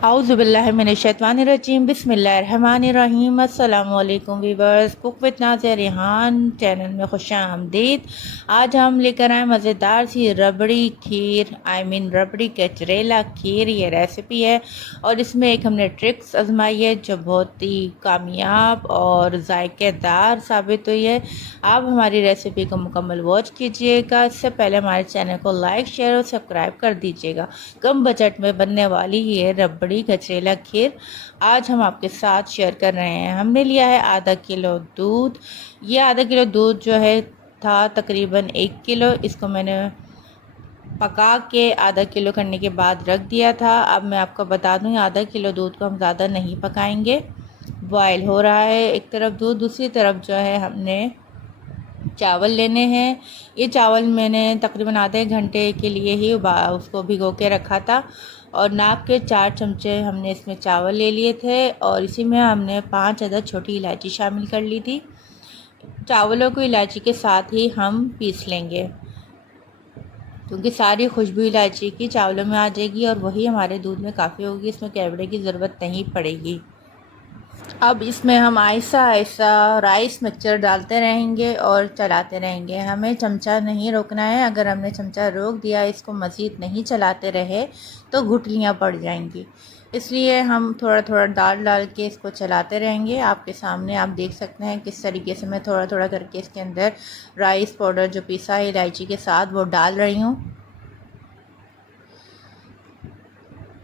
औज़ुबिल्लाहिमिनश्शैतानिर्रजीम बिस्मिल्लाहिर्रहमानिर्रहीम। अस्सलामु अलैकुम viewers, cook with Nazia Rihan channel में खुशामदीद। आज हम लेकर आए मज़ेदार सी रबड़ी खीर, रबड़ी कचरेला खीर। ये रेसिपी है और इसमें एक हमने ट्रिक्स आजमाई है जो बहुत ही कामयाब और जायकेदार साबित हुई है। आप हमारी रेसिपी को मुकम्मल वॉच कीजिएगा। इससे पहले हमारे चैनल को लाइक, शेयर और सब्सक्राइब कर दीजिएगा। कम बजट में बनने वाली ये रबड़ी गजरेला खीर आज हम आपके साथ शेयर कर रहे हैं। हमने लिया है आधा किलो दूध। ये आधा किलो दूध जो है था तकरीबन 1 किलो। इसको मैंने पका के आधा किलो करने के बाद रख दिया था। अब मैं आपको बता दूं, आधा किलो दूध को हम ज़्यादा नहीं पकाएंगे। बॉयल हो रहा है एक तरफ दूध, दूसरी तरफ जो है हमने चावल लेने हैं। ये चावल मैंने तकरीबन आधे घंटे के लिए ही उसको भिगो के रखा था और नाप के 4 चमचे हमने इसमें चावल ले लिए थे और इसी में हमने 5 अदद छोटी इलायची शामिल कर ली थी। चावलों को इलायची के साथ ही हम पीस लेंगे क्योंकि सारी खुशबू इलायची की चावलों में आ जाएगी और वही हमारे दूध में काफ़ी होगी। इसमें कैवड़े की ज़रूरत नहीं पड़ेगी। अब इसमें हम आहिस्ता आहिस्ता राइस मिक्सचर डालते रहेंगे और चलाते रहेंगे। हमें चमचा नहीं रोकना है। अगर हमने चमचा रोक दिया, इसको मज़ीद नहीं चलाते रहे तो गुठलियाँ पड़ जाएंगी। इसलिए हम थोड़ा थोड़ा डाल के इसको चलाते रहेंगे। आपके सामने आप देख सकते हैं किस तरीके से मैं थोड़ा थोड़ा करके इसके अंदर राइस पाउडर जो पिसा है इलायची के साथ वो डाल रही हूँ।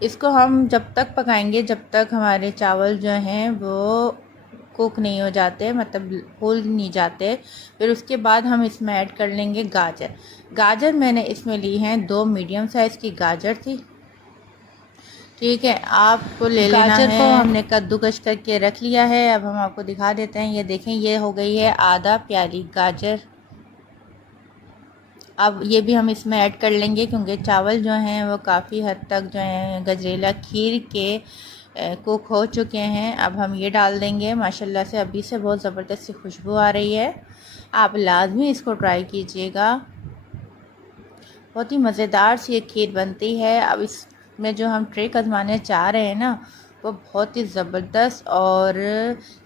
इसको हम जब तक पकाएंगे जब तक हमारे चावल जो हैं वो कुक नहीं हो जाते, मतलब फूल नहीं जाते। फिर उसके बाद हम इसमें ऐड कर लेंगे गाजर। गाजर मैंने इसमें ली हैं 2 मीडियम साइज़ की गाजर थी। ठीक है, आपको ले लेना है। गाजर को हमने कद्दूकश करके रख लिया है। अब हम आपको दिखा देते हैं। ये देखें, ये हो गई है आधा प्याली गाजर। अब ये भी हम इसमें ऐड कर लेंगे क्योंकि चावल जो हैं वो काफ़ी हद तक जो है गजरेला खीर के कुक हो चुके हैं। अब हम ये डाल देंगे। माशाल्लाह से अभी से बहुत ज़बरदस्त सी खुशबू आ रही है। आप लाजमी इसको ट्राई कीजिएगा। बहुत ही मज़ेदार सी एक खीर बनती है। अब इसमें जो हम ट्रिक आजमाने चाह रहे हैं ना, वो बहुत ही ज़बरदस्त और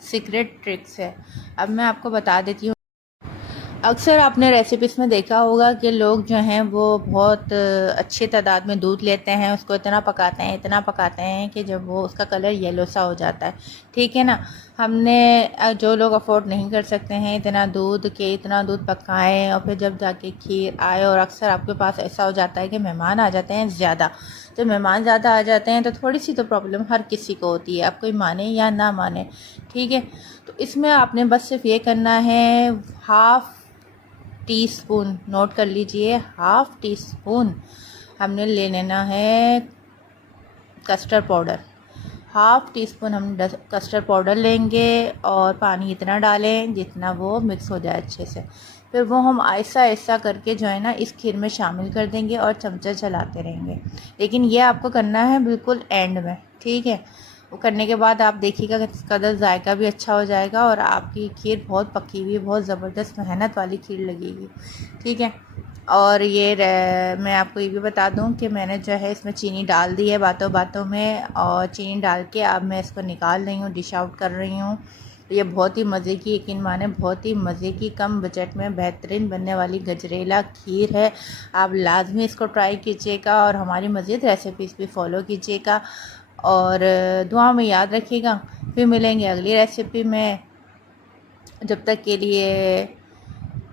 सीक्रेट ट्रिक्स है। अब मैं आपको बता देती हूँ। अक्सर आपने रेसिपीज़ में देखा होगा कि लोग जो हैं वो बहुत अच्छी तादाद में दूध लेते हैं, उसको इतना पकाते हैं कि जब वो उसका कलर येलो सा हो जाता है। ठीक है ना। हमने जो लोग अफोर्ड नहीं कर सकते हैं इतना दूध पकाएं और फिर जब जाके खीर आए, और अक्सर आपके पास ऐसा हो जाता है कि मेहमान आ जाते हैं ज़्यादा। तो मेहमान ज़्यादा आ जाते हैं तो थोड़ी सी तो प्रॉब्लम हर किसी को होती है, आप कोई माने या ना माने। ठीक है, तो इसमें आपने बस सिर्फ ये करना है, हाफ़ टी स्पून, नोट कर लीजिए, हाफ़ टी स्पून हमने ले लेना है custard powder. Half tea spoon हम कस्टर्ड पाउडर लेंगे और पानी इतना डालें जितना वो मिक्स हो जाए अच्छे से। फिर वो हम आहिस्ता आहिस्ता करके जो है ना इस खीर में शामिल कर देंगे और चमचा चलाते रहेंगे। लेकिन ये आपको करना है बिल्कुल एंड में। ठीक है, वो करने के बाद आप देखिएगा कि इसका जायका भी अच्छा हो जाएगा और आपकी खीर बहुत पकी हुई, बहुत ज़बरदस्त मेहनत वाली खीर लगेगी। ठीक है, और ये मैं आपको ये भी बता दूं कि मैंने जो है इसमें चीनी डाल दी है बातों बातों में, और चीनी डाल के अब मैं इसको निकाल रही हूँ, डिश आउट कर रही हूँ। ये बहुत ही मज़े की, यकीन माने बहुत ही मज़े की, कम बजट में बेहतरीन बनने वाली गजरेला खीर है। आप लाजमी इसको ट्राई कीजिएगा और हमारी मज़ीद रेसिपीज़ भी फ़ॉलो कीजिएगा और दुआ में याद रखिएगा। फिर मिलेंगे अगली रेसिपी में। जब तक के लिए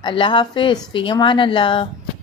अल्लाह हाफ़िज़, फ़ी अमान अल्लाह।